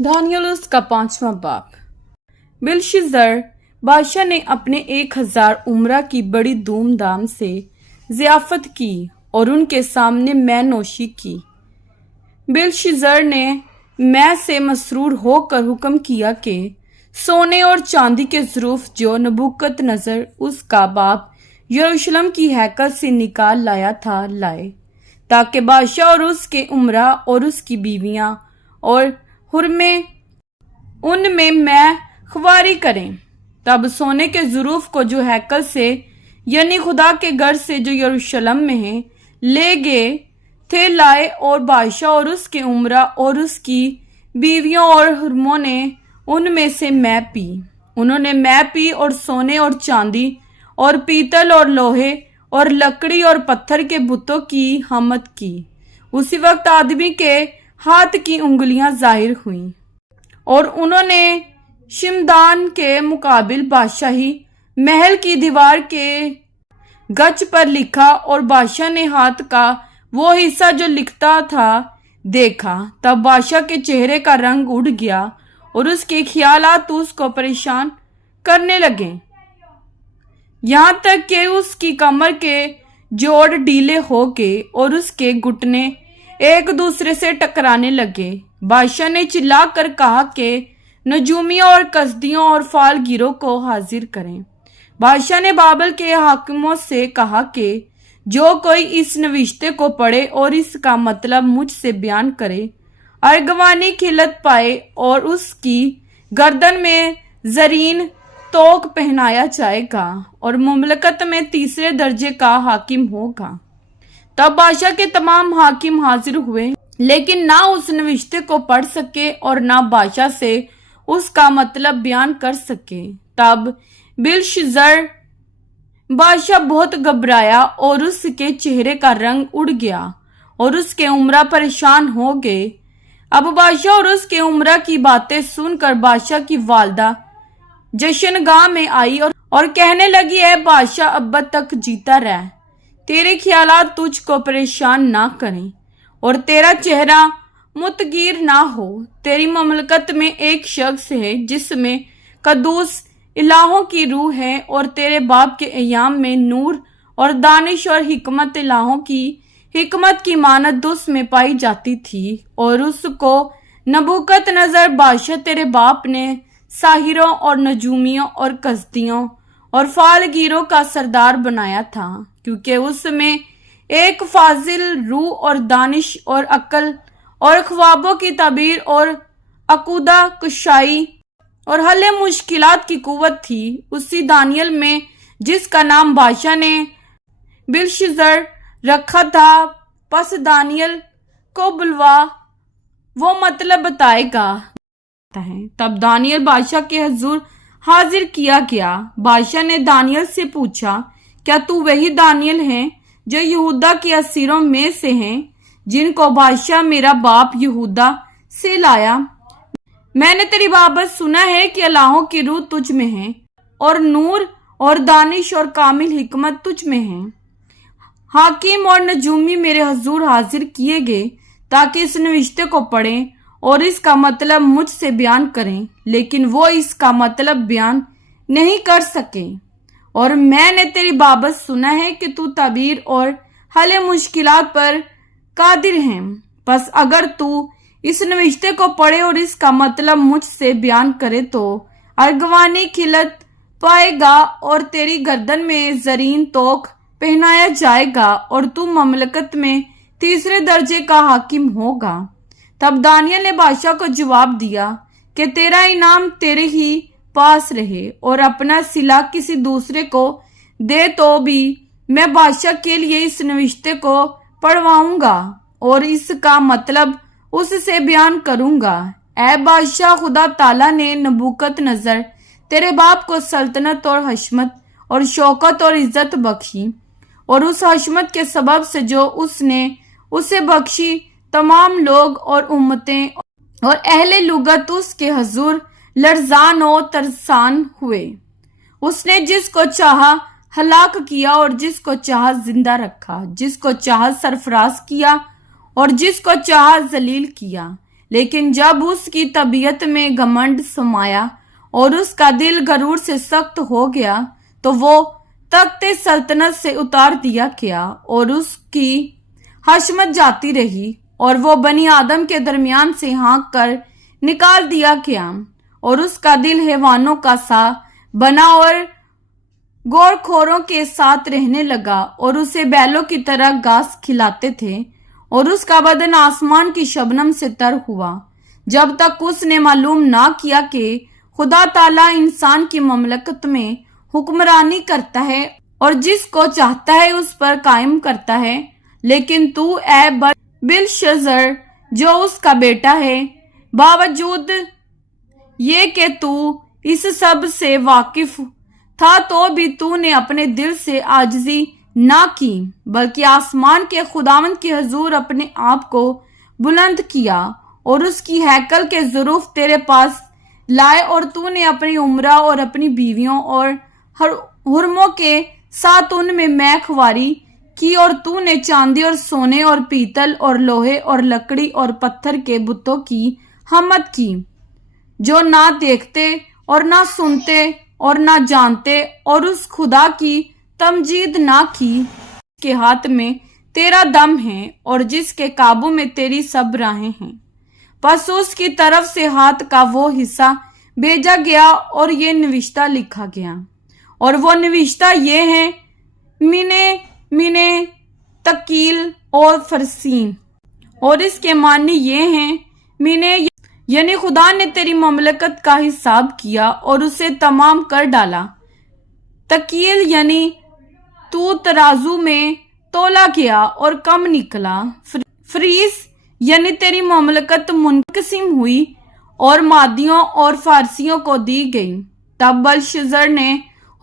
दानियलुस का 5वां बाप। बिलशज़र बादशाह ने अपने 1000 उमरा की बड़ी धूमधाम से ज़ियाफ़त की और उनके सामने मै नोशी की। बिलशज़र ने मैं से मसरूर होकर हुक्म किया कि सोने और चांदी के ज़रूफ जो नबूकदनेस्सर उसका बाप यरूशलेम की हैकल से निकाल लाया था लाए, ताकि बादशाह और उसके उमरा और उसकी बीवियां और हुर्मे उनमें मैं ख्वारी करें। तब सोने के ज़रूफ को जो हैकल से यानी खुदा के घर से जो यरूशलेम में है ले गए थे लाए, और बादशाह और उसके उमरा और उसकी बीवियों और हुर्मों ने उनमें से मैं पी। उन्होंने मैं पी और सोने और चांदी और पीतल और लोहे और लकड़ी और पत्थर के बुतों की हमद की। उसी वक्त आदमी के हाथ की उंगलियां जाहिर हुईं और उन्होंने शिमदान के मुकाबिल बादशाही महल की दीवार के गच पर लिखा, और बादशाह ने हाथ का वो हिस्सा जो लिखता था देखा। तब बादशाह के चेहरे का रंग उड़ गया और उसके ख्यालात उसको परेशान करने लगे, यहाँ तक कि उसकी कमर के जोड़ ढीले हो गए और उसके घुटने एक दूसरे से टकराने लगे। बादशाह ने चिल्लाकर कहा कि नजूमियों और कसदियों और फालगिरों को हाजिर करें। बादशाह ने बाबल के हाकिमों से कहा कि जो कोई इस नविश्ते को पढ़े और इसका मतलब मुझसे बयान करे, अर्गवानी खिलत पाए और उसकी गर्दन में जरीन तोक पहनाया जाएगा और मुमलकत में तीसरे दर्जे का हाकिम होगा। तब बादशाह के तमाम हाकिम हाजिर हुए, लेकिन ना उस नविश्ते को पढ़ सके और ना बादशाह से उसका मतलब बयान कर सके। तब बिलशज़र बादशाह बहुत घबराया और उसके चेहरे का रंग उड़ गया और उसके उमरा परेशान हो गए। अब बादशाह और उसके उमरा की बातें सुनकर बादशाह की वालदा जशनगाह में आई और कहने लगी, है बादशाह अब तक जीता रह, तेरे ख्यालात तुझको परेशान ना करें और तेरा चेहरा मुतगीर ना हो। तेरी ममलकत में एक शख्स है जिसमें कदूस इलाहों की रूह है, और तेरे बाप के अयाम में नूर और दानिश और हिकमत इलाहों की हिकमत की मानद उसमें पाई जाती थी, और उसको नबूकदनेस्सर बादशाह तेरे बाप ने साहिरों और नजूमियों और कसदियों और फालगीरों का सरदार बनाया था, क्योंकि उसमें एक फाजिल रूह और दानिश और अक्ल और ख्वाबों की ताबीर और अकूदा कुशाई और हल मुश्किलात की कुव्वत थी। उसी दानियल में जिसका नाम बादशाह ने बिलशज़र रखा था, पस दानियल को बुलवा, वो मतलब बताएगा। तब दानियल बादशाह के हुजूर हाजिर किया गया। बादशाह ने दानियल से पूछा, क्या तू वही दानियल है जो यहूदा के असीरों में से हैं, जिनको बादशाह मेरा बाप यहूदा से लाया? मैंने तेरी बाबत सुना है कि अल्लाहों की रूह तुझ में है और नूर और दानिश और कामिल हिकमत तुझ में है। हाकिम और नजूमी मेरे हुजूर हाजिर किए गए ताकि इस नविश्ते को पढ़ें और इसका मतलब मुझसे बयान करें, लेकिन वो इसका मतलब बयान नहीं कर सके। और मैंने तेरी बाबत सुना है कि तू ताबीर और हल मुश्किलात पर कादिर है। बस अगर तू इस नविश्ते को पढ़े और इसका मतलब मुझसे बयान करे तो अर्गवानी खिलत पाएगा और तेरी गर्दन में जरीन तोक पहनाया जाएगा और तू ममलकत में तीसरे दर्जे का हाकिम होगा। तब दानियल ने बादशाह को जवाब दिया कि तेरा इनाम तेरे ही पास रहे और अपना सिला किसी दूसरे को दे तो भी मैं बादशाह के लिए इस नविश्ते को पढ़वाऊंगा और इसका मतलब उससे बयान करूंगा। ऐ बादशाह, खुदा ताला ने नबूकदनेस्सर तेरे बाप को सल्तनत और हशमत और शौकत और इज्जत बख्शी, और उस हशमत के सबब से जो उसने उसे बख्शी तमाम लोग और उम्मतें और अहले लुगत उसके हुजूर लरजान और तरसान हुए। उसने जिसको चाहा हलाक किया और जिसको चाहा जिंदा रखा, जिसको चाहा सरफराज किया और जिसको चाहा जलील किया। लेकिन जब उसकी तबीयत में घमंड समाया और उसका दिल गरूर से सख्त हो गया तो वो तख्ते सल्तनत से उतार दिया गया और उसकी हशमत जाती रही और वो बनी आदम के दरमियान से हाँक कर निकाल दिया गया और उसका दिल हैवानों का सा बना और गोरखोरों के साथ रहने लगा और उसे बैलों की तरह घास खिलाते थे और उसका बदन आसमान की शबनम से तर हुआ जब तक उसने मालूम ना किया कि खुदा ताला इंसान की ममलकत में हुक्मरानी करता है और जिसको चाहता है उस पर कायम करता है। लेकिन तू ए बिलशज़र जो उसका बेटा है, बावजूद ये कि तू इस सब से वाकिफ था तो भी तूने अपने दिल से आजिज़ी ना की बल्कि आसमान के खुदावंद के हुजूर अपने आप को बुलंद किया और उसकी हैकल के ज़रूफ तेरे पास लाए और तूने अपनी उम्रा और अपनी बीवियों और हुर्मों के साथ उनमें मैखवारी की और तूने चांदी और सोने और पीतल और लोहे और लकड़ी और पत्थर के बुतों की हमद की जो ना देखते और ना सुनते और ना जानते और उस खुदा की तमजीद ना की के हाथ में तेरा दम है और जिसके काबू में तेरी सब राहें हैं। बस उसकी तरफ से हाथ का वो हिस्सा भेजा गया और ये निविश्ता लिखा गया और वो निविश्ता ये है मिने मिने तकील और फरसीन और इसके मानी ये हैं मिने यानी खुदा ने तेरी ममलकत का हिसाब किया और उसे तमाम कर डाला। तकील यानी तू तराजू में तोला गया और कम निकला। फरीस यानी तेरी ममलकत मुनकसिम हुई और मादियों और फारसियों को दी गई। तब बलशज़र ने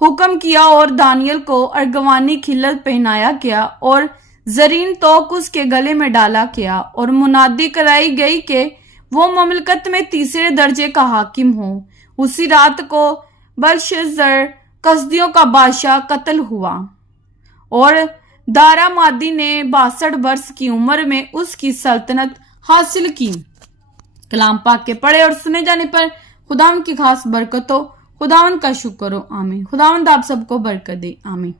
हुक्म किया और दानियल को अर्गवानी खिलत पहनाया गया और जरीन तोक उसके गले में डाला गया और मुनादी कराई गई कि वो ममलकत में तीसरे दर्जे का हाकिम हो। उसी रात को बलशज़र कसदियों का बादशाह कत्ल हुआ और दारा मादी ने 62 वर्ष की उम्र में उसकी सल्तनत हासिल की। कलाम पाक के पढ़े और सुने जाने पर खुदावंद की खास बरकत हो। खुदावंद का शुक्र हो। आमीन। खुदावंद आप सबको बरकत दे। आमीन।